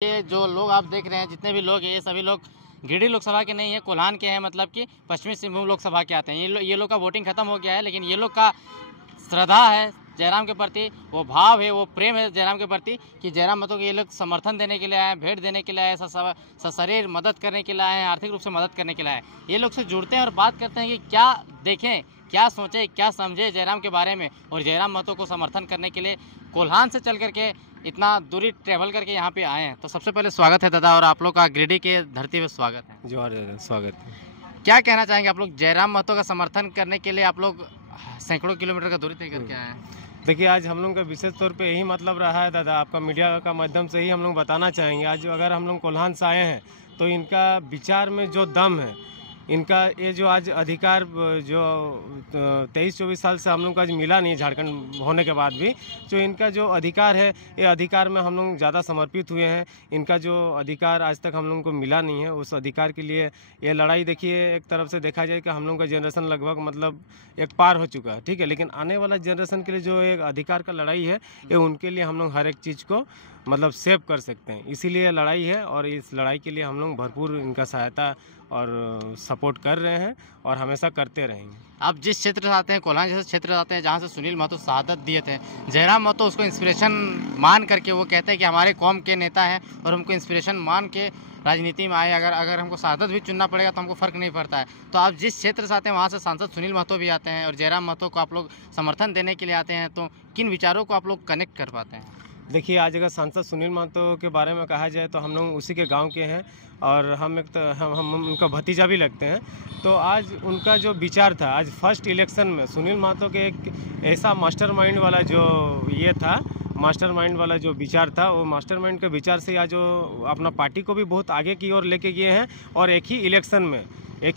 ये जो लोग आप देख रहे हैं, जितने भी लोग हैं, ये सभी लोग गिरिडीह लोकसभा के नहीं है, कोल्हान के हैं, मतलब कि पश्चिमी सिंहभूम लोकसभा के आते हैं। ये लोग का वोटिंग खत्म हो गया है, लेकिन ये लोग का श्रद्धा है जयराम के प्रति, वो भाव है, वो प्रेम है जयराम के प्रति कि जयराम महतो को ये लोग समर्थन देने के लिए आए हैं, भेंट देने के लिए आए हैं, सशरीर मदद करने के लिए आए हैं, आर्थिक रूप से मदद करने के लिए आए हैं। ये लोग से जुड़ते हैं और बात करते हैं कि क्या देखें, क्या सोचें, क्या समझे जयराम के बारे में, और जयराम महतो को समर्थन करने के लिए कोल्हान से चल करके इतना दूरी ट्रैवल करके यहाँ पे आए हैं। तो सबसे पहले स्वागत है दादा, और आप लोग का गिरिडीह के धरती पे स्वागत है। जोहार स्वागत है। क्या कहना चाहेंगे आप लोग, जयराम महतो का समर्थन करने के लिए आप लोग सैकड़ों किलोमीटर का दूरी तय करके आए हैं? देखिए, आज हम लोग का विशेष तौर पे यही मतलब रहा है दादा, आपका मीडिया का माध्यम से ही हम लोग बताना चाहेंगे। आज अगर हम लोग कोल्हान से आए हैं तो इनका विचार में जो दम है, इनका ये जो आज अधिकार जो 23-24 साल से हम लोग को आज मिला नहीं, झारखंड होने के बाद भी जो इनका जो अधिकार है, ये अधिकार में हम लोग ज़्यादा समर्पित हुए हैं। इनका जो अधिकार आज तक हम लोग को मिला नहीं है, उस अधिकार के लिए ये लड़ाई, देखिए एक तरफ से देखा जाए कि हम लोग का जनरेशन लगभग मतलब एक पार हो चुका है, ठीक है, लेकिन आने वाला जनरेशन के लिए जो एक अधिकार का लड़ाई है, ये उनके लिए हम लोग हर एक चीज़ को मतलब सेव कर सकते हैं। इसीलिए लड़ाई है, और इस लड़ाई के लिए हम लोग भरपूर इनका सहायता और सपोर्ट कर रहे हैं और हमेशा करते रहेंगे। आप जिस क्षेत्र से आते हैं, कोल्हान जैसे क्षेत्र से आते हैं, जहाँ से सुनील महतो शहादत दिए थे, जयराम महतो उसको इंस्पिरेशन मान करके वो कहते हैं कि हमारे कौम के नेता हैं और हमको इंस्पिरेशन मान के राजनीति में आए। अगर हमको शहादत भी चुनना पड़ेगा तो हमको फ़र्क नहीं पड़ता है। तो आप जिस क्षेत्र से आते हैं वहाँ से सांसद सुनील महतो भी आते हैं और जयराम महतो को आप लोग समर्थन देने के लिए आते हैं, तो किन विचारों को आप लोग कनेक्ट कर पाते हैं? देखिए, आज अगर सांसद सुनील महतो के बारे में कहा जाए तो हम लोग उसी के गांव के हैं, और हम उनका भतीजा भी लगते हैं। तो आज उनका जो विचार था, आज फर्स्ट इलेक्शन में सुनील महतो के एक ऐसा मास्टरमाइंड वाला जो ये था, मास्टरमाइंड वाला जो विचार था, वो मास्टरमाइंड के विचार से आज जो अपना पार्टी को भी बहुत आगे की ओर लेके गए हैं। और एक ही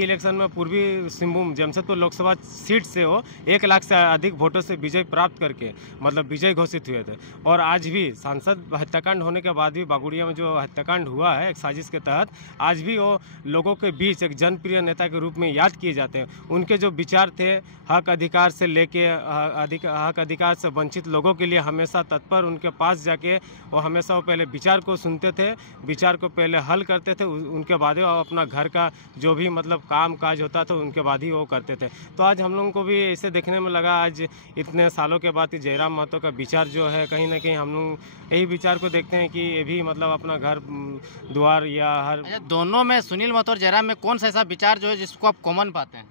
इलेक्शन में पूर्वी सिंहभूम जमशेदपुर लोकसभा सीट से वो 1 लाख से अधिक वोटों से विजय प्राप्त करके मतलब विजय घोषित हुए थे। और आज भी सांसद हत्याकांड होने के बाद भी बागुड़िया में जो हत्याकांड हुआ है एक साजिश के तहत, आज भी वो लोगों के बीच एक जनप्रिय नेता के रूप में याद किए जाते हैं। उनके जो विचार थे, हक अधिकार से लेके हक अधिकार से वंचित लोगों के लिए हमेशा तत्पर, उनके पास जाके वो हमेशा वो पहले विचार को सुनते थे, विचार को पहले हल करते थे, उनके बाद वो अपना घर का जो भी मतलब काम काज होता था उनके बाद ही वो करते थे। तो आज हम लोगों को भी ऐसे देखने में लगा, आज इतने सालों के बाद जयराम महतो का विचार जो है, कहीं ना कहीं हम लोग यही विचार को देखते हैं कि ये भी मतलब अपना घर द्वार या हर दोनों में सुनील महतो और जयराम में कौन सा ऐसा विचार जो है जिसको आप कॉमन पाते हैं?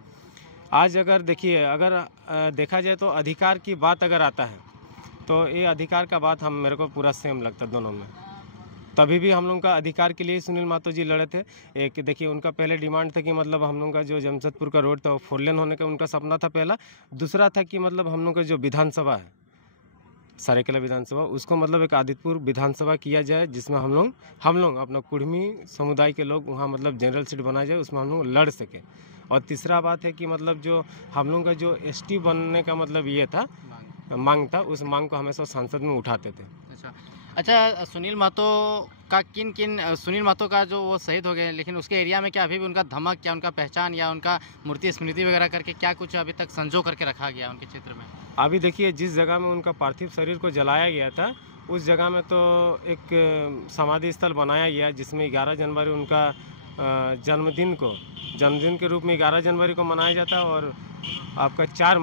आज अगर देखिए, अगर देखा जाए तो अधिकार की बात अगर आता है तो ये अधिकार का बात मेरे को पूरा सेम लगता है दोनों में। तभी भी हम लोग का अधिकार के लिए सुनील महतो जी लड़े थे। एक देखिए, उनका पहले डिमांड था कि मतलब हम लोग का जो जमशेदपुर का रोड था वो 4 लेन होने का उनका सपना था पहला। दूसरा था कि मतलब हम लोग का जो विधानसभा है, सरायकेला विधानसभा, उसको मतलब एक आदित्यपुर विधानसभा किया जाए, जिसमें हम लोग अपना कुर्मी समुदाय के लोग वहाँ मतलब जनरल सीट बनाया जाए, उसमें हम लोग लड़ सके। और तीसरा बात है कि मतलब जो हम लोग का जो ST बनने का मतलब ये था, मांग था, उस मांग को हमेशा सांसद में उठाते थे। अच्छा, सुनील महतो का सुनील महतो का जो वो शहीद हो गए, लेकिन उसके एरिया में क्या अभी भी उनका धमक, क्या उनका पहचान या उनका मूर्ति स्मृति वगैरह करके क्या कुछ अभी तक संजो करके रखा गया उनके क्षेत्र में? अभी देखिए, जिस जगह में उनका पार्थिव शरीर को जलाया गया था, उस जगह में तो एक समाधि स्थल बनाया गया, जिसमें 11 जनवरी उनका जन्मदिन के रूप में 11 जनवरी को मनाया जाता है, और आपका 4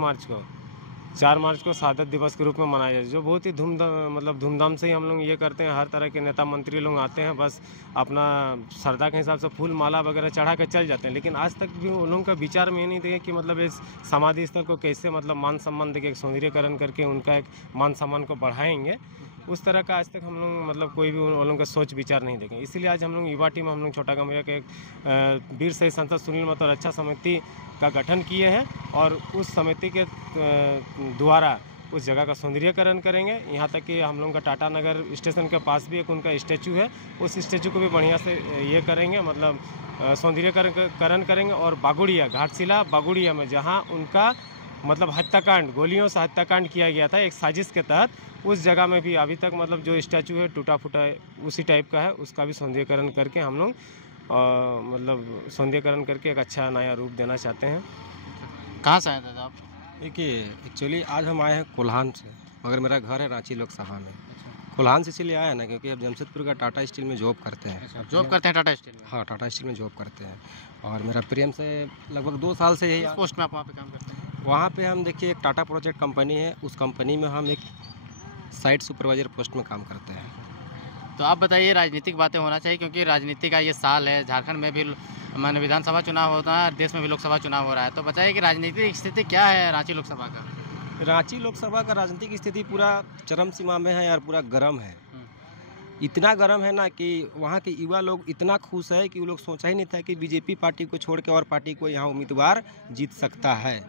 मार्च को शहादत दिवस के रूप में मनाया जाता है, जो बहुत ही धूमधाम से ही हम लोग ये करते हैं। हर तरह के नेता मंत्री लोग आते हैं, बस अपना श्रद्धा के हिसाब से फूल माला वगैरह चढ़ा कर चल जाते हैं। लेकिन आज तक भी उन लोगों का विचार में ये नहीं देखे कि मतलब इस समाधि स्थल को कैसे मतलब मान सम्मान देके, सौंदर्यकरण करके उनका एक मान सम्मान को बढ़ाएंगे। उस तरह का आज तक हम लोग मतलब कोई भी उन लोगों का सोच विचार नहीं देखें। इसीलिए आज हम लोग युवा टीम, हम लोग छोटा गमरिया के एक वीर शहीद सांसद सुनील महतो रक्षा समिति का गठन किए हैं, और उस समिति के द्वारा उस जगह का सौंदर्यकरण करेंगे। यहाँ तक कि हम लोग का टाटा नगर स्टेशन के पास भी एक उनका स्टैचू है, उस स्टैचू को भी बढ़िया से ये करेंगे, मतलब सौंदर्यकरण करेंगे। और बागुड़िया, घाटशिला बागुड़िया में जहाँ उनका मतलब हत्याकांड, गोलियों से हत्याकांड किया गया था एक साजिश के तहत, उस जगह में भी अभी तक मतलब जो स्टैचू है टूटा फूटा उसी टाइप का है, उसका भी सौंदर्यकरण करके हम लोग मतलब सौंदर्यकरण करके एक अच्छा नया रूप देना चाहते हैं। कहाँ से आए थे आप? देखिए, एक्चुअली आज हम आए हैं कोल्हान से, मगर मेरा घर है रांची लोकसभा में। कोल्हान से इसीलिए आया ना क्योंकि अब जमशेदपुर का टाटा स्टील में जॉब करते हैं। अच्छा, जॉब करते हैं टाटा स्टील में? हाँ, टाटा स्टील में जॉब करते हैं और मेरा प्रेम से लगभग 2 साल से यही किस पोस्ट में आप वहाँ पे काम करते हैं? वहाँ पे हम देखिए एक टाटा प्रोजेक्ट कंपनी है, उस कंपनी में हम एक साइट सुपरवाइजर पोस्ट में काम करते हैं। तो आप बताइए, राजनीतिक बातें होना चाहिए क्योंकि राजनीति का ये साल है, झारखंड में भी माने विधानसभा चुनाव होता है, देश में भी लोकसभा चुनाव हो रहा है, तो बताइए कि राजनीतिक स्थिति क्या है रांची लोकसभा का? रांची लोकसभा का राजनीतिक स्थिति पूरा चरम सीमा में है यार, पूरा गर्म है। इतना गर्म है ना कि वहाँ के युवा लोग इतना खुश है कि वो लोग सोचा ही नहीं था कि बीजेपी पार्टी को छोड़ के और पार्टी को यहाँ उम्मीदवार जीत सकता है,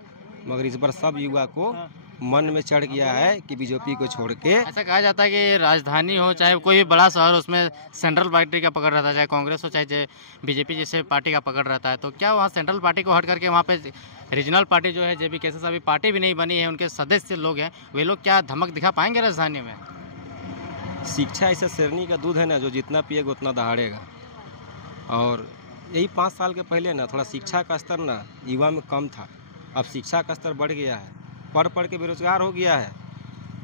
मगर इस बार सब युवा को मन में चढ़ गया है कि बीजेपी को छोड़ के। ऐसा कहा जाता है कि राजधानी हो चाहे कोई भी बड़ा शहर, उसमें सेंट्रल पार्टी का पकड़ रहता है, चाहे कांग्रेस हो चाहे बीजेपी जैसे पार्टी का पकड़ रहता है, तो क्या वहाँ सेंट्रल पार्टी को हट करके वहाँ पे रीजनल पार्टी जो है जेबी कैसे अभी पार्टी भी नहीं बनी है, उनके सदस्य लोग हैं, वे लोग क्या धमक दिखा पाएंगे राजधानी में? शिक्षा ऐसा शेरनी का दूध है ना, जो जितना पिएगा उतना दहाड़ेगा। और यही 5 साल के पहले ना थोड़ा शिक्षा का स्तर ना युवा में कम था, अब शिक्षा का स्तर बढ़ गया है, पढ़ के बेरोजगार हो गया है।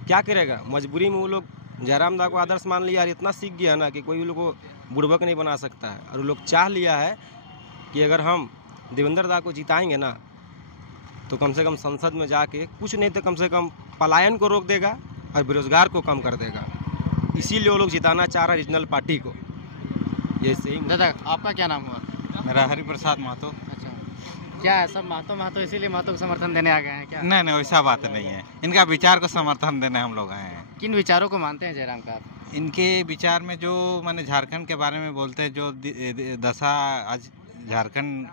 क्या करेगा, मजबूरी में वो लोग जयराम दा को आदर्श मान लिया और इतना सीख गया ना कि कोई भी लोग को बुड़बक नहीं बना सकता है। और वो लोग चाह लिया है कि अगर हम देवेंद्र दा को जिताएंगे ना तो कम से कम संसद में जाके कुछ नहीं तो कम से कम पलायन को रोक देगा और बेरोजगार को कम कर देगा। इसीलिए वो लोग जिताना चाह रहा है रीजनल पार्टी को। ये सही। दादा, आपका क्या नाम हुआ? मेरा हरिप्रसाद महतो। अच्छा, क्या है सब महतो इसीलिए महतो को समर्थन देने आ गए हैं क्या? नहीं, वैसा बात नहीं है, इनका विचार को समर्थन देने हम लोग आए हैं। किन विचारों को मानते हैं जयराम का आप? इनके विचार में जो मैंने झारखंड के बारे में बोलते हैं, जो दशा आज झारखंड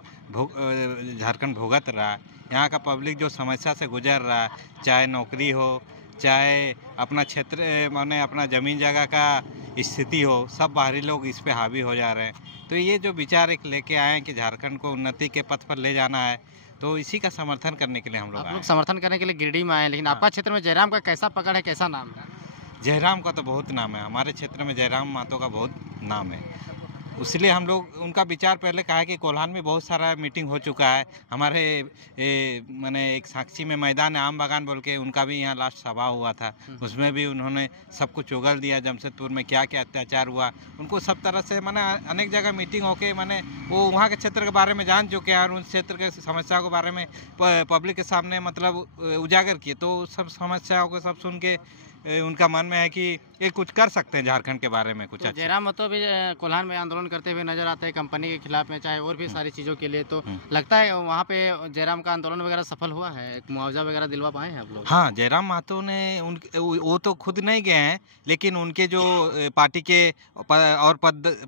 भुगत रहा है, यहाँ का पब्लिक जो समस्या से गुजर रहा है, चाहे नौकरी हो चाहे अपना क्षेत्र माने अपना ज़मीन जगह का स्थिति हो, सब बाहरी लोग इस पे हावी हो जा रहे हैं। तो ये जो विचार एक लेके आए हैं कि झारखंड को उन्नति के पथ पर ले जाना है, तो इसी का समर्थन करने के लिए हम लोग आए हैं। समर्थन करने के लिए गिरिडीह में आए, लेकिन आपका क्षेत्र में जयराम का कैसा पकड़ है, कैसा नाम है? जयराम का तो बहुत नाम है, हमारे क्षेत्र में जयराम महतो का बहुत नाम है, इसलिए हम लोग उनका विचार पहले कहा कि कोल्हान में बहुत सारा मीटिंग हो चुका है। हमारे मैंने एक साक्षी में मैदान आम बागान बोल के उनका भी यहाँ लास्ट सभा हुआ था, उसमें भी उन्होंने सब कुछ उगल दिया, जमशेदपुर में क्या क्या अत्याचार हुआ उनको सब तरह से मैंने अनेक जगह मीटिंग होके मैंने वो वहाँ के क्षेत्र के बारे में जान चुके हैं और उन क्षेत्र के समस्याओं के बारे में पब्लिक के सामने मतलब उजागर किए। तो सब समस्याओं को सब सुन के उनका मन में है कि ये कुछ कर सकते हैं झारखंड के बारे में कुछ। तो जयराम महतो भी कोल्हान में आंदोलन करते हुए नजर आते हैं कंपनी के खिलाफ में, चाहे और भी सारी चीज़ों के लिए, तो लगता है वहाँ पे जयराम का आंदोलन वगैरह सफल हुआ है, मुआवजा वगैरह दिलवा पाए हैं आप लोग? हाँ, जयराम महतो ने वो तो खुद नहीं गए हैं, लेकिन उनके जो पार्टी के और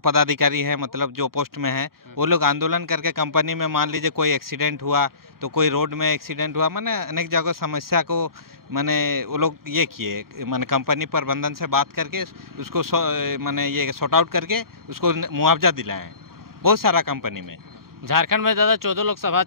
पदाधिकारी हैं, मतलब जो पोस्ट में हैं, वो लोग आंदोलन करके कंपनी में मान लीजिए कोई एक्सीडेंट हुआ तो कोई रोड में एक्सीडेंट हुआ, मैंने अनेक जगह समस्या को मैंने वो लोग ये किए, मैंने कंपनी प्रबंधन से बात करके उसको मैंने ये सॉर्ट आउट करके उसको मुआवजा दिलाए बहुत सारा कंपनी में। झारखंड में ज़्यादा 14 लोकसभा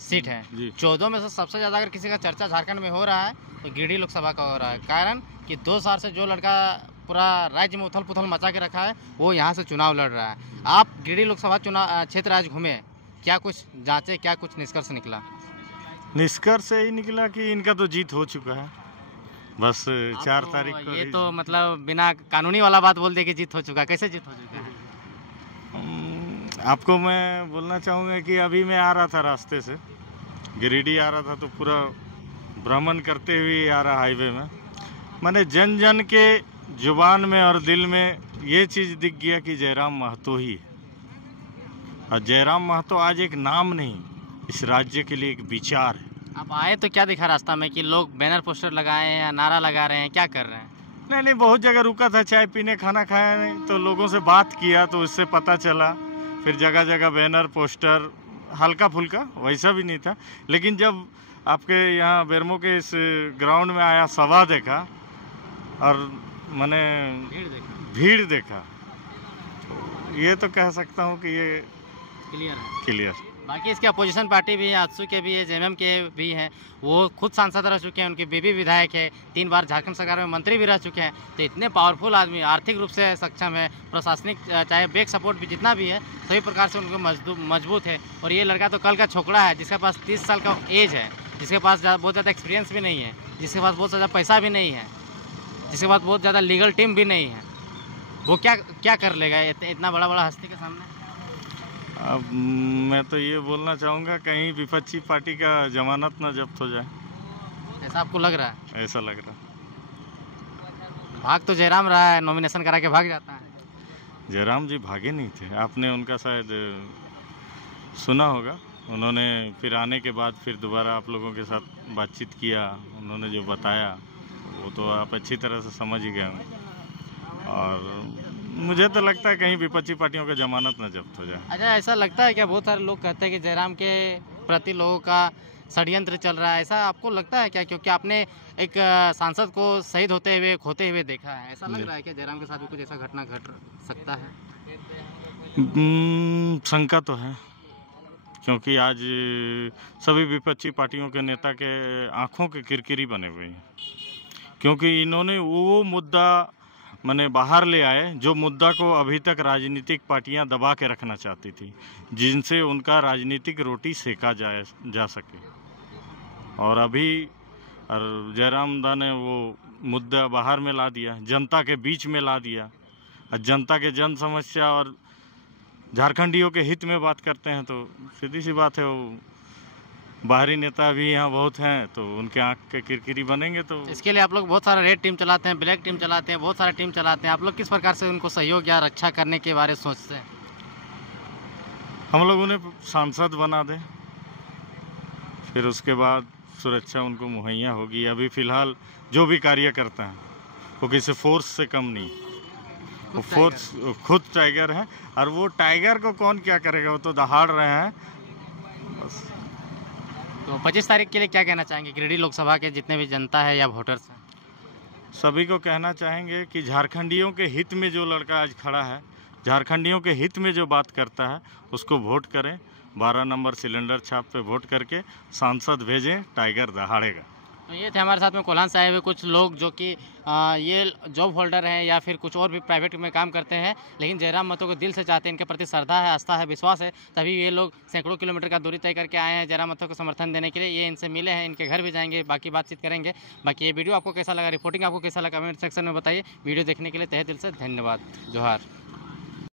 सीट है, 14 में से सबसे ज़्यादा अगर किसी का चर्चा झारखंड में हो रहा है तो गिरिडीह लोकसभा का हो रहा है। कारण कि 2 साल से जो लड़का पूरा राज्य में उथल पुथल मचा के रखा है वो यहाँ से चुनाव लड़ रहा है। आप गिरिडीह लोकसभा चुनाव क्षेत्र आज घूमे, क्या कुछ जांचे, क्या कुछ निष्कर्ष निकला? निष्कर्ष यही निकला कि इनका तो जीत हो चुका है, बस 4 तारीख को। ये तो मतलब बिना कानूनी वाला बात बोल दे कि जीत हो चुका, कैसे जीत हो चुका है? आपको मैं बोलना चाहूँगा कि अभी मैं आ रहा था रास्ते से, गिरिडीह आ रहा था, तो पूरा भ्रमण करते हुए आ रहा हाईवे में, मैंने जन जन के जुबान में और दिल में ये चीज़ दिख गया कि जयराम महतो ही है। और जयराम महतो आज एक नाम नहीं, इस राज्य के लिए एक विचार है। आप आए तो क्या दिखा रास्ता में कि लोग बैनर पोस्टर लगाए हैं या नारा लगा रहे हैं, क्या कर रहे हैं? नहीं, बहुत जगह रुका था, चाय पीने खाना खाया नहीं, तो लोगों से बात किया तो उससे पता चला। फिर जगह जगह बैनर पोस्टर, हल्का फुल्का, वैसा भी नहीं था। लेकिन जब आपके यहाँ बेरमो के इस ग्राउंड में आया, सभा देखा और मैंने भीड़ देखा, तो ये तो कह सकता हूँ कि ये क्लियर। बाकी इसके अपोजिशन पार्टी भी है, आजसू के भी है, जेएमएम के भी हैं, वो खुद सांसद रह चुके हैं, उनके बीबी विधायक है, 3 बार झारखंड सरकार में मंत्री भी रह चुके हैं। तो इतने पावरफुल आदमी, आर्थिक रूप से सक्षम है, प्रशासनिक चाहे बैक सपोर्ट भी जितना भी है, सभी प्रकार से उनको मजबूत है। और ये लड़का तो कल का छोकरा है, जिसके पास 30 साल का एज है, जिसके पास बहुत ज़्यादा एक्सपीरियंस भी नहीं है, जिसके पास बहुत ज़्यादा पैसा भी नहीं है, जिसके बाद बहुत ज़्यादा लीगल टीम भी नहीं है, वो क्या क्या कर लेगा इतना बड़ा बड़ा हस्ती के सामने? अब मैं तो ये बोलना चाहूँगा कहीं विपक्षी पार्टी का जमानत ना जब्त हो जाए, ऐसा आपको लग रहा है? ऐसा लग रहा। भाग तो जयराम रहा है, नॉमिनेशन करा के भाग जाता है। जयराम जी भागे नहीं थे, आपने उनका शायद सुना होगा। उन्होंने फिर आने के बाद फिर दोबारा आप लोगों के साथ बातचीत किया, उन्होंने जो बताया वो तो आप अच्छी तरह से समझ ही गए होंगे। और मुझे तो लगता है कहीं विपक्षी पार्टियों का जमानत न जब्त हो जाए। अच्छा, ऐसा लगता है क्या? बहुत सारे लोग कहते हैं कि जयराम के प्रति लोगों का षड्यंत्र चल रहा है, ऐसा आपको लगता है क्या? क्योंकि आपने एक सांसद को शहीद होते हुए खोते हुए देखा है, ऐसा लग रहा है कि जयराम के साथ भी कुछ ऐसा घटना घट सकता है? शंका तो है, क्योंकि आज सभी विपक्षी पार्टियों के नेता के आंखों के किरकिरी बने हुए हैं, क्योंकि इन्होंने वो मुद्दा माने बाहर ले आए जो मुद्दा को अभी तक राजनीतिक पार्टियां दबा के रखना चाहती थी, जिनसे उनका राजनीतिक रोटी सेका जा सके। और अभी जयराम दा ने वो मुद्दा बाहर में ला दिया, जनता के बीच में ला दिया, और जनता के जन समस्या और झारखंडियों के हित में बात करते हैं, तो सीधी सी बात है वो बाहरी नेता भी यहाँ बहुत हैं, तो उनके आंख के किरकिरी बनेंगे। तो इसके लिए आप लोग बहुत सारा रेड टीम चलाते हैं, ब्लैक टीम चलाते हैं, बहुत सारा टीम चलाते हैं, आप लोग किस प्रकार से उनको सहयोग या रक्षा करने के बारे में सोचते हैं? हम लोग उन्हें सांसद बना दें, फिर उसके बाद सुरक्षा उनको मुहैया होगी। अभी फ़िलहाल जो भी कार्य करते हैं वो किसी फोर्स से कम नहीं, वो फोर्स खुद टाइगर है, और वो टाइगर को कौन क्या करेगा, वो तो दहाड़ रहे हैं बस। तो 25 तारीख के लिए क्या कहना चाहेंगे गिरिडीह लोकसभा के जितने भी जनता है या वोटर्स हैं? सभी को कहना चाहेंगे कि झारखंडियों के हित में जो लड़का आज खड़ा है, झारखंडियों के हित में जो बात करता है, उसको वोट करें। 12 नंबर सिलेंडर छाप पे वोट करके सांसद भेजें, टाइगर दहाड़ेगा। तो ये थे हमारे साथ में कोल्हान से आए हुए कुछ लोग जो कि ये जॉब होल्डर हैं या फिर कुछ और भी प्राइवेट में काम करते हैं, लेकिन जयराम महतो को दिल से चाहते हैं, इनके प्रति श्रद्धा है, आस्था है, विश्वास है, तभी ये लोग सैकड़ों किलोमीटर का दूरी तय करके आए हैं जयराम महतो को समर्थन देने के लिए। ये इनसे मिले हैं, इनके घर भी जाएंगे, बाकी बातचीत करेंगे। बाकी ये वीडियो आपको कैसा लगा, रिपोर्टिंग आपको कैसा लगा, कमेंट सेक्शन में बताइए। वीडियो देखने के लिए तहे दिल से धन्यवाद। जोहार।